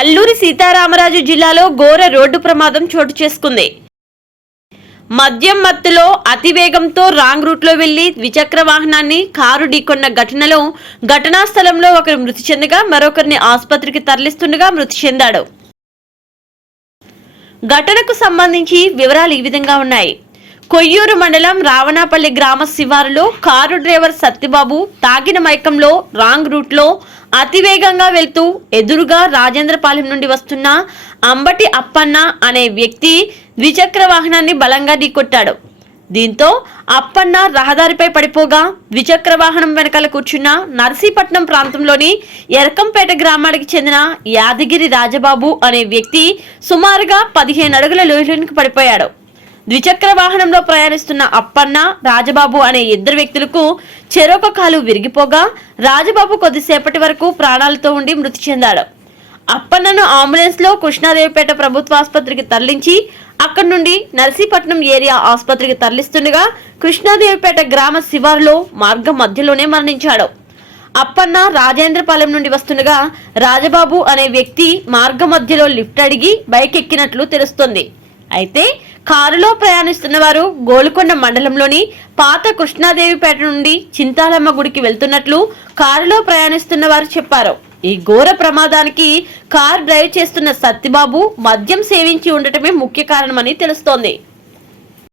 అల్లూరి సీతారామరాజు జిల్లాలో ఘోర రోడ్డు ప్రమాదం చోటు చేసుకుంది. మద్యం మత్తులో అతివేగంతో రాంగ్ రూట్లో వెళ్ళి ద్విచక్ర వాహనాన్ని కారు ఢీకొన్న ఘటనలో ఘటనా స్థలంలో ఒకరు మృతి చెందగా మరొకరిని ఆసుపత్రికి తరలిస్తుండగా మృతి చెందాడు. ఘటనకు సంబంధించి వివరాలు ఈ విధంగా ఉన్నాయి. కొయ్యూరు మండలం రావణాపల్లి గ్రామ శివారులో కారు డ్రైవర్ సత్యబాబు తాగిన మైకంలో రాంగ్ రూట్లో అతివేగంగా వెళ్తూ ఎదురుగా రాజేంద్రపాలెం నుండి వస్తున్న అంబటి అప్పన్న అనే వ్యక్తి ద్విచక్ర వాహనాన్ని బలంగా ఢీకొట్టాడు. దీంతో అప్పన్న రహదారిపై పడిపోగా ద్విచక్ర వాహనం వెనకాల కూర్చున్న నర్సీపట్నం ప్రాంతంలోని ఎరకంపేట గ్రామానికి చెందిన యాదగిరి రాజబాబు అనే వ్యక్తి సుమారుగా పదిహేను అడుగుల లోయలోనికి పడిపోయాడు. ద్విచక్ర వాహనంలో ప్రయాణిస్తున్న అప్పన్న రాజబాబు అనే ఇద్దరు వ్యక్తులకు చెరొక కాలు విరిగిపోగా రాజబాబు కొద్దిసేపటి వరకు ప్రాణాలతో ఉండి మృతి చెందాడు. అప్పన్నను అంబులెన్స్లో కృష్ణాదేవిపేట ప్రభుత్వ ఆసుపత్రికి తరలించి అక్కడి నుండి నర్సీపట్నం ఏరియా ఆసుపత్రికి తరలిస్తుండగా కృష్ణాదేవిపేట గ్రామ శివారులో మార్గం మధ్యలోనే మరణించాడు. అప్పన్న రాజేంద్రపాలెం నుండి వస్తుండగా రాజబాబు అనే వ్యక్తి మార్గ మధ్యలో లిఫ్ట్ అడిగి బైక్ ఎక్కినట్లు తెలుస్తుంది. అయితే కారులో ప్రయాణిస్తున్న వారు గోల్కొండ మండలంలోని పాత కృష్ణాదేవిపేట నుండి చింతాలమ్మ గుడికి వెళ్తున్నట్లు కారులో ప్రయాణిస్తున్న వారు చెప్పారు. ఈ ఘోర ప్రమాదానికి కార్ డ్రైవ్ చేస్తున్న సత్తిబాబు మద్యం సేవించి ఉండటమే ముఖ్య కారణమని తెలుస్తోంది.